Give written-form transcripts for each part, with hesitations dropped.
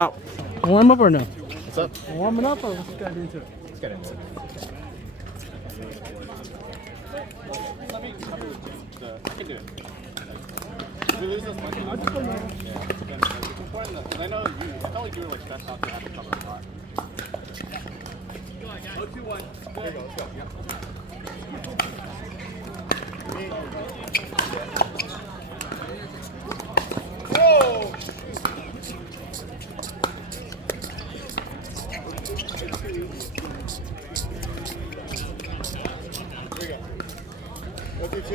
Oh, warm up or no? What's up? Warming up or let's get into it? Let's get into it. I can do it. If we lose this one, I'll just play normal. Yeah. It's important because I know you. I felt like you were like stressed out to have a couple of shots. Go 2-1. There you go. Let's go. Yep. Whoa! Here we go. 1, 2, 2.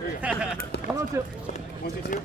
Here we go. 1, 2. 1, 2, 2.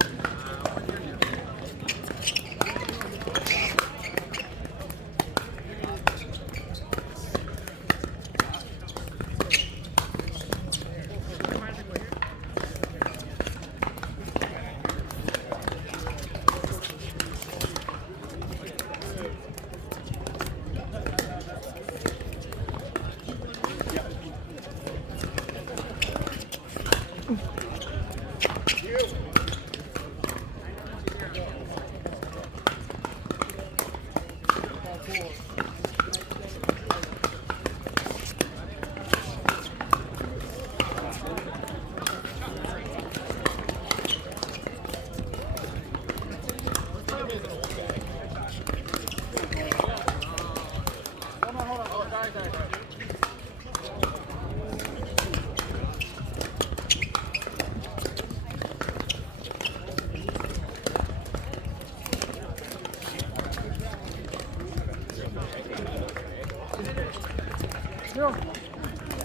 Zero.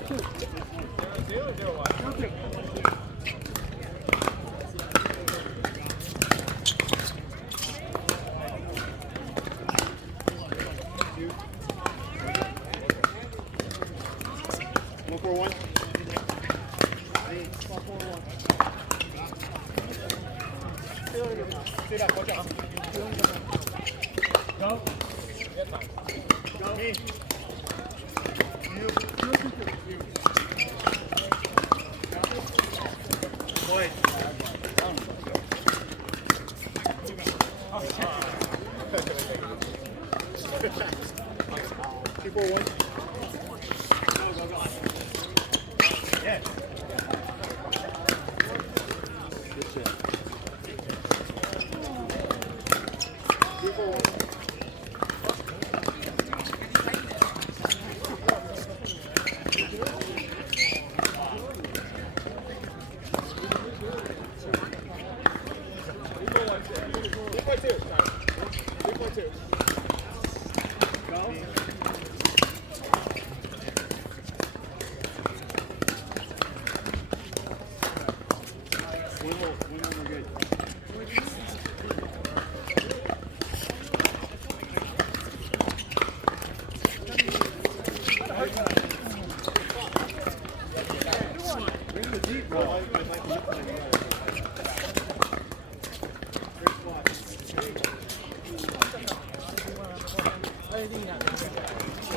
2. 0, 0, 1. 2. One for one. Sit up, watch out. Go. Go. Me. You. Boy. 2, 4, 1. Yeah. Good shit. 2, 4, 1.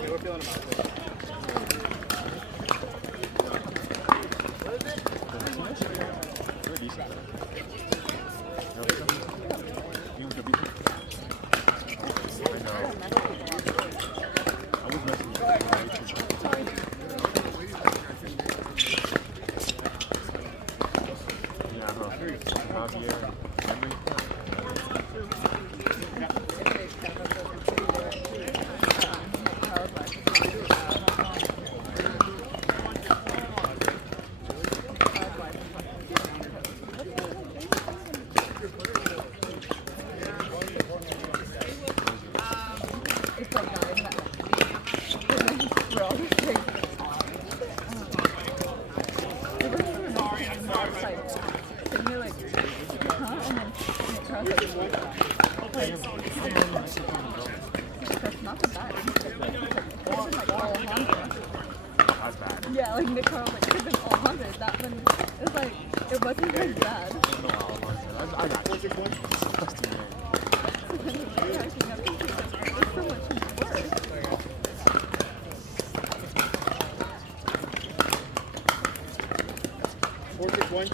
We're feeling about it. Yeah, like Nick Carl, like, could have been all 100. That one, it was like, it wasn't as bad. I got you. It's so much worse. 4, 6, one.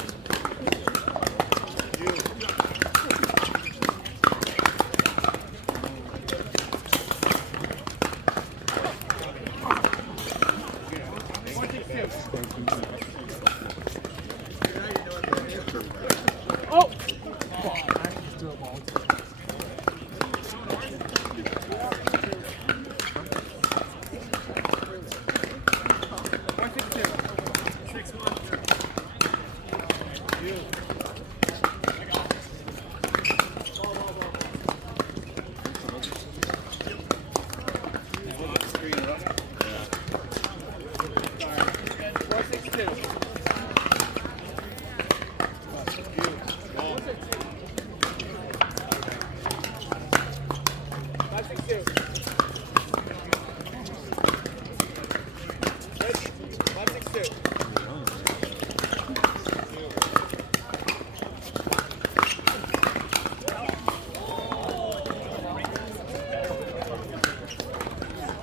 Oh! Fuck, I just threw a ball.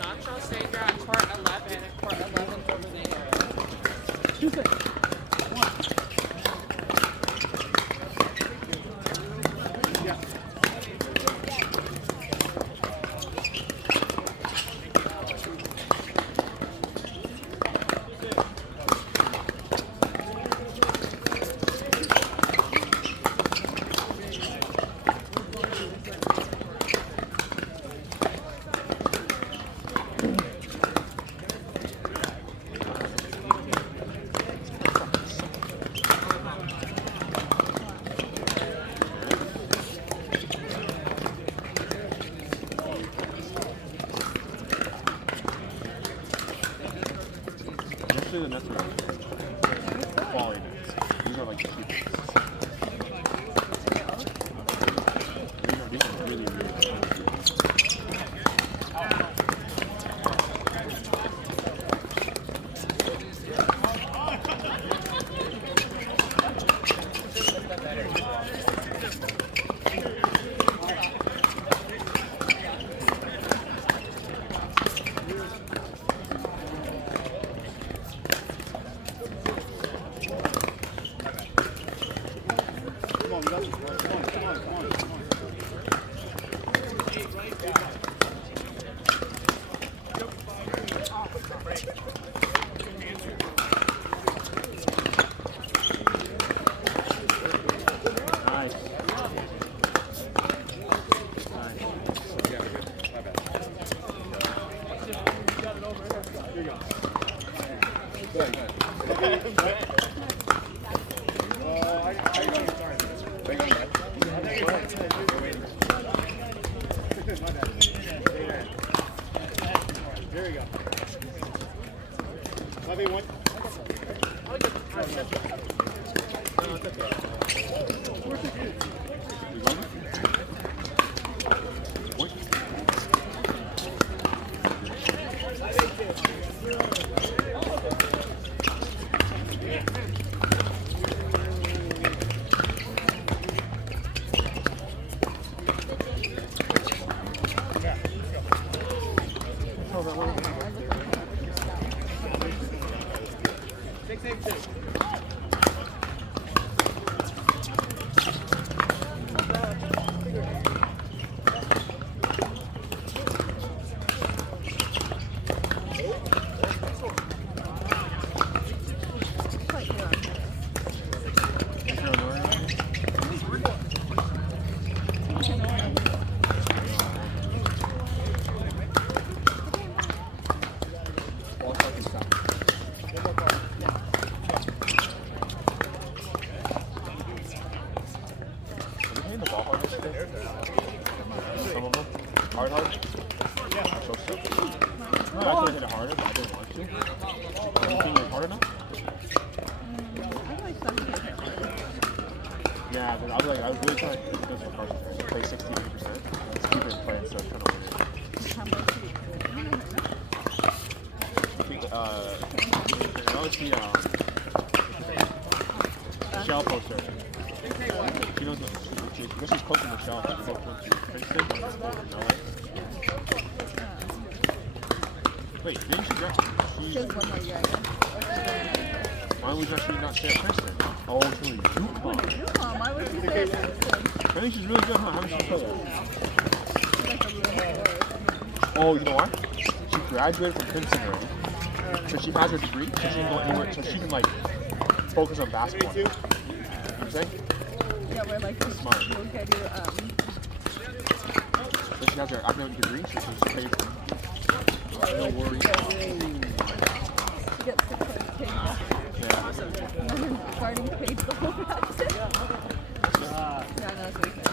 Nacho Sager at court 11 and court 11 over there. Tuesday. Usually the nets are quality nets. These are like cheap nets. These are really, really expensive. Come on, we got this. Come on. Nice. Yeah, we're good. My bad. Here you go. Go ahead. There we go. 5-8-1. No, it's okay. Hard? Yeah. I so. No, I could hit it harder, but I didn't want to. You think it's hard enough? Yeah, but I was really trying to do this for first play 60%. Let's keep it in play instead of trying to win it. I always see Shell poster. She knows what she's coaching Michelle. Like, go to Princeton. Wait, didn't she grad? She has one more year. Why would we not stay at Princeton? Oh, she's really Yukon. Mom, why would you say that? I think she's really good, huh? How much she put? Like a little more. Oh, you know what? She graduated from Princeton already. So she has her degree, so she can go anywhere, so she can like focus on basketball. You know what I'm saying? Yeah, we're like, Smart. you'll get your, So she has her academic degree, so she's paid for. No worries. she gets 6 hours paid off. Yeah. And then starting paid the whole practice. Yeah, no, that's what he said.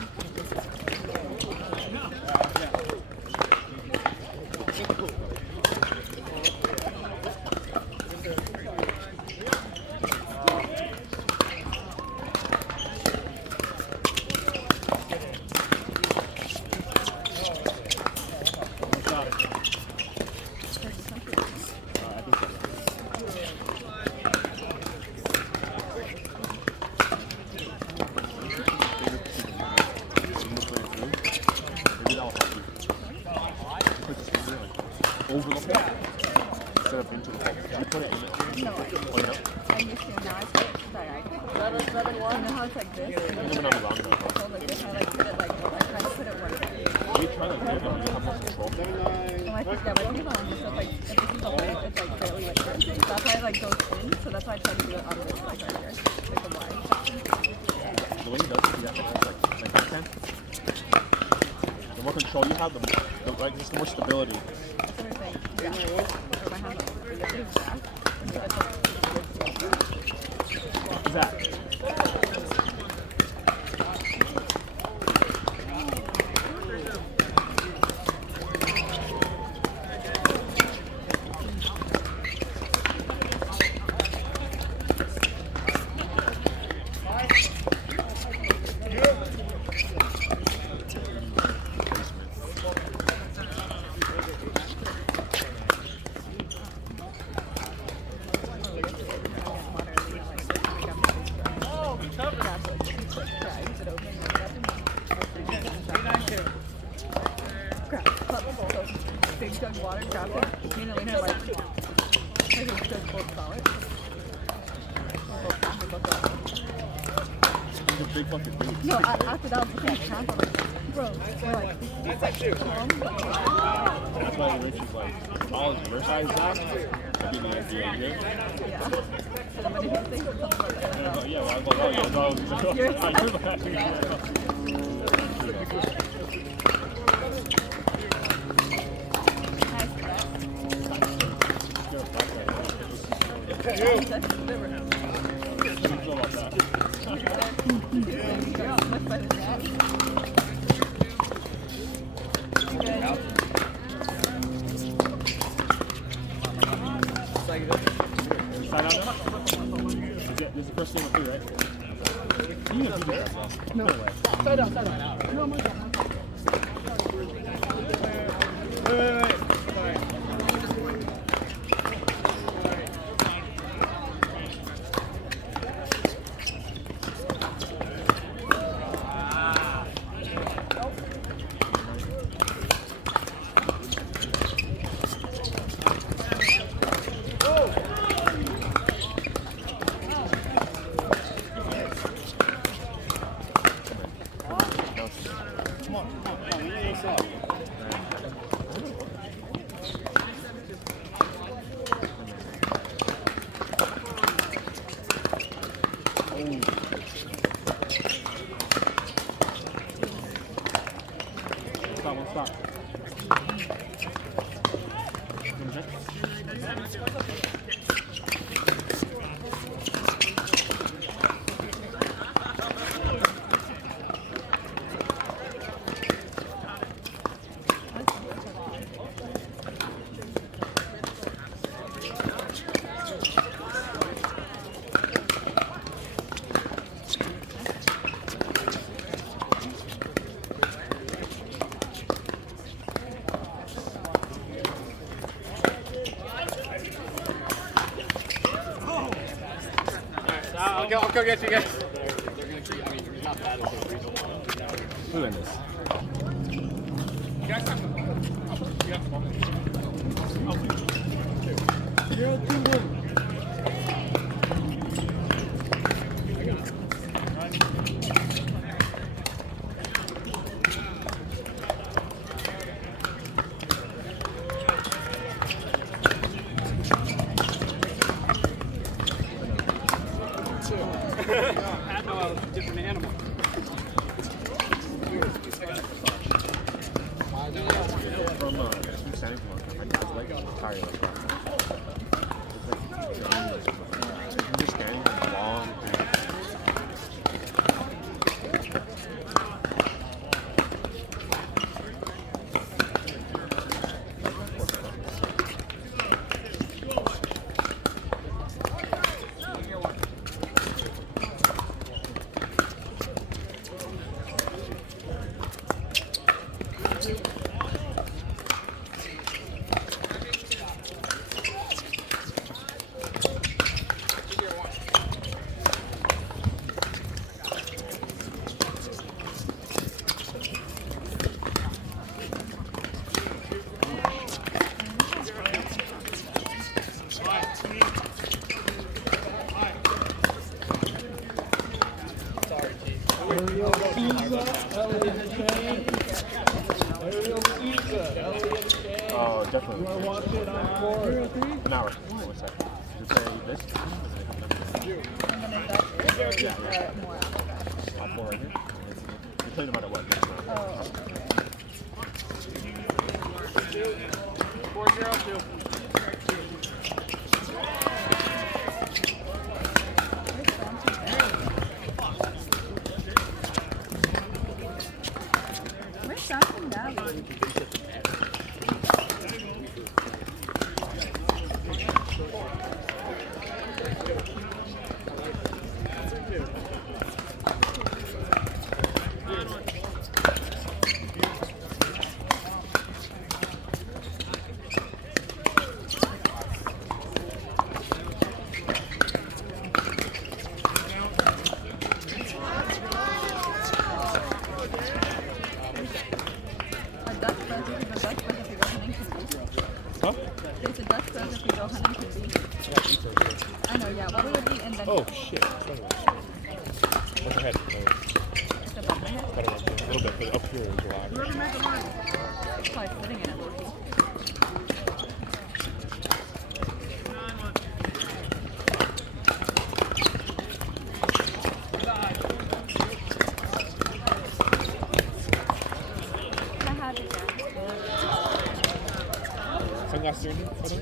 Maybe that'll help you. Put this finger like over the hole instead of into the hole. You put it in it. No, Oh, yeah? I used to, now I put it diagonal. You know how it's like this? You're not long enough. So like this, I like put it like, I try to put it right. You try like this, you have more control. Oh, I think, yeah, but I think on this stuff, like, if this is the hole, it's like barely like this. That's why it like goes in, so that's why I try to do it on this, like right here. Like the wide. The way he does it, he has like backhand. The more control you have, the like just the more stability. That's what I'm saying. Yeah. Or my hand like this back. And make it like Zach. big jug of water, grab it, me and Elena like a jug full of solid. He's a big fucking dude. No, after that, we can't camp. I'm like, bro, we're like, That's why the Rich is like, college your size, Zach. That'd be the idea, yeah. And then when he thinks something like that, yeah, well, I was like, oh, yeah, no. You're This is the first game of 3, right? You can do that, no way. Side out. No, I'm Wait. Stop. I'll go get you guys. They're gonna keep, I mean, you're not bad as a result. Who in this? You guys have to. You have to. 0-2-1. I know I was a different animal. From standing from my dad's leg, entire like that. I'm just standing for a long time. Oh, definitely. An hour. One second. Did you play this? And then if that's it, or just more after that? Top 4 right here. You play no matter what. Oh, okay. 4-0-2. Where's Johnson Valley? A Dutch buzz is a Dutch buzz if you go Huntington Beach. Huh? There's a Dutch buzz if you go Huntington Beach. I know, yeah. What would it be? And then Oh, shit. What's ahead? it's above my head. A little bit, but up here is relaxed. It's probably sitting in it, low-key. I had it, yeah. Sunglasses are in here for them?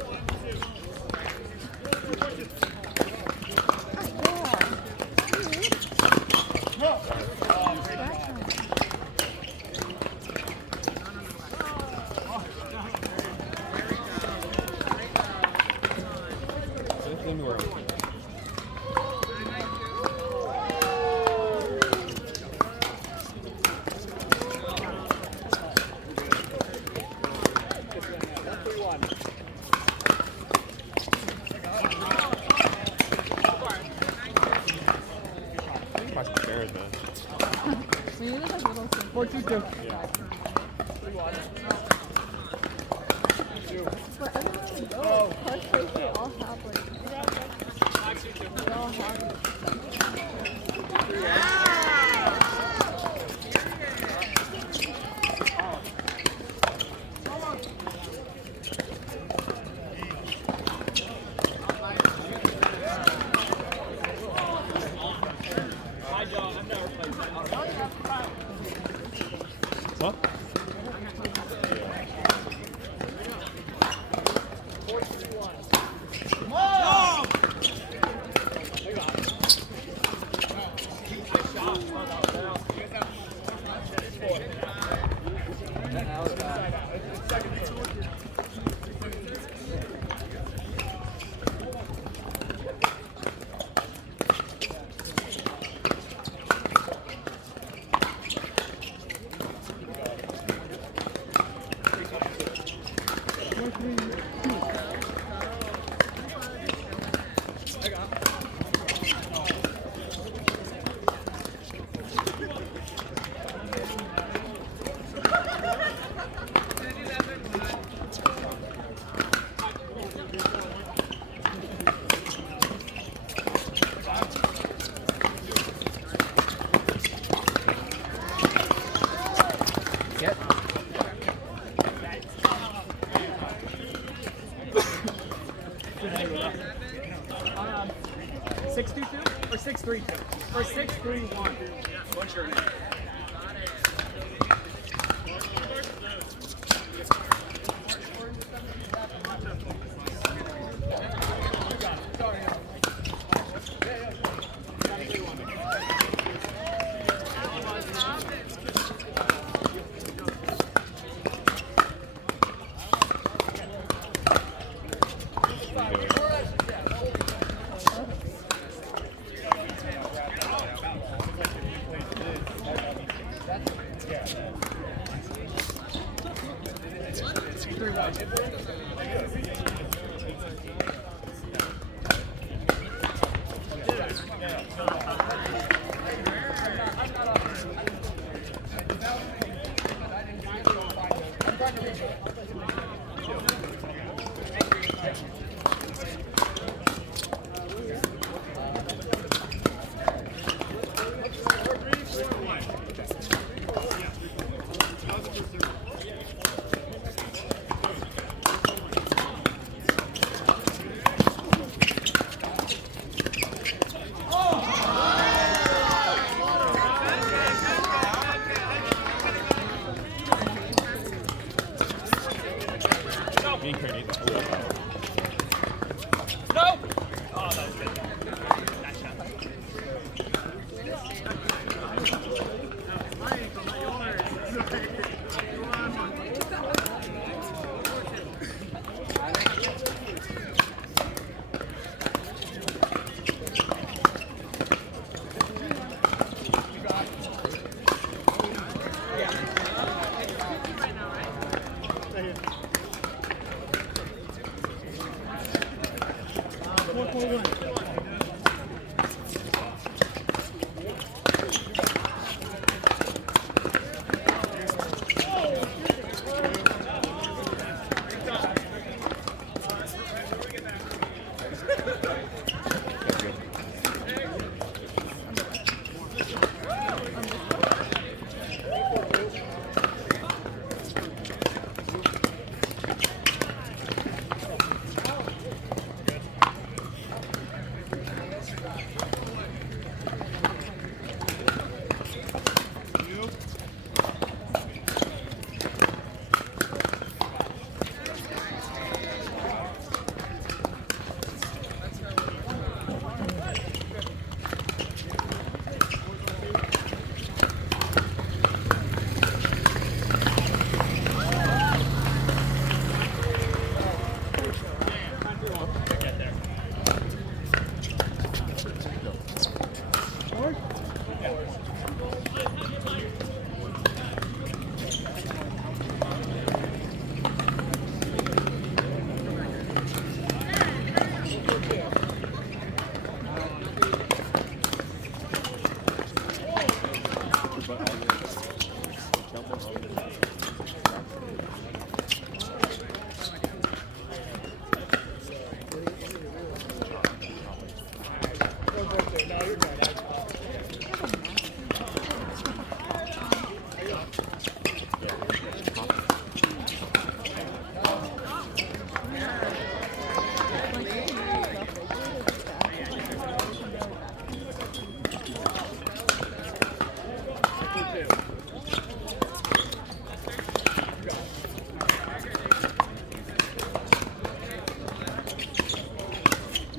Let me wear them. Buy some Bears, man. We need like little 4-2-2. But everywhere we go, park places, they all have like, they all have Huh? For 6-3-1. What's your name?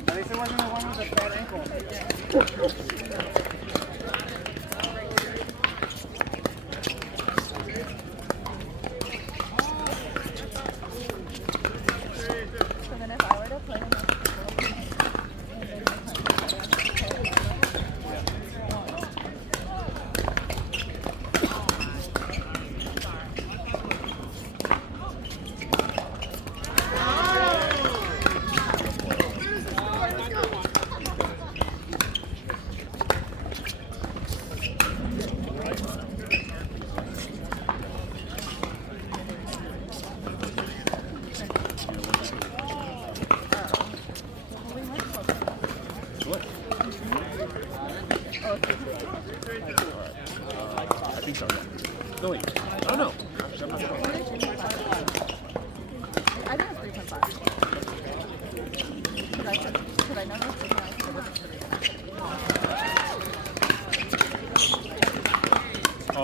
At least it wasn't the one with the bad ankle. So then if I were to play him I think so, yeah. No, wait. Oh, no. Actually, I'm not sure. I think it's 3.5. Because I know this is not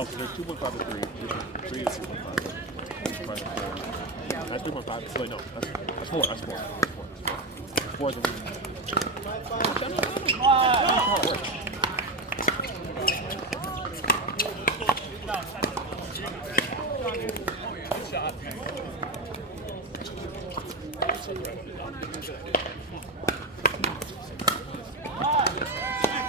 No, because there's 2.5 to 3. 3 is 2.5. 2.5 to 4. That's 3.5. Wait, no. That's 4. That's 4. That's 4 is the lead. That's how it works. Really?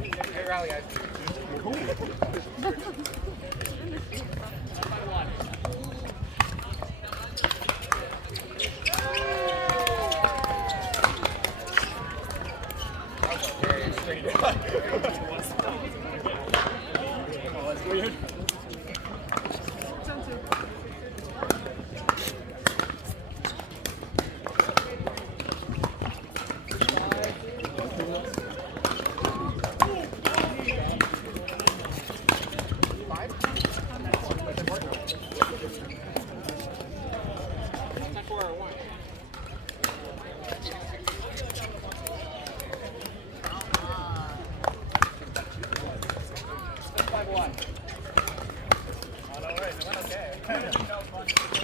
Yeah. Hey, rally, guys. Oh, no worries. It went okay.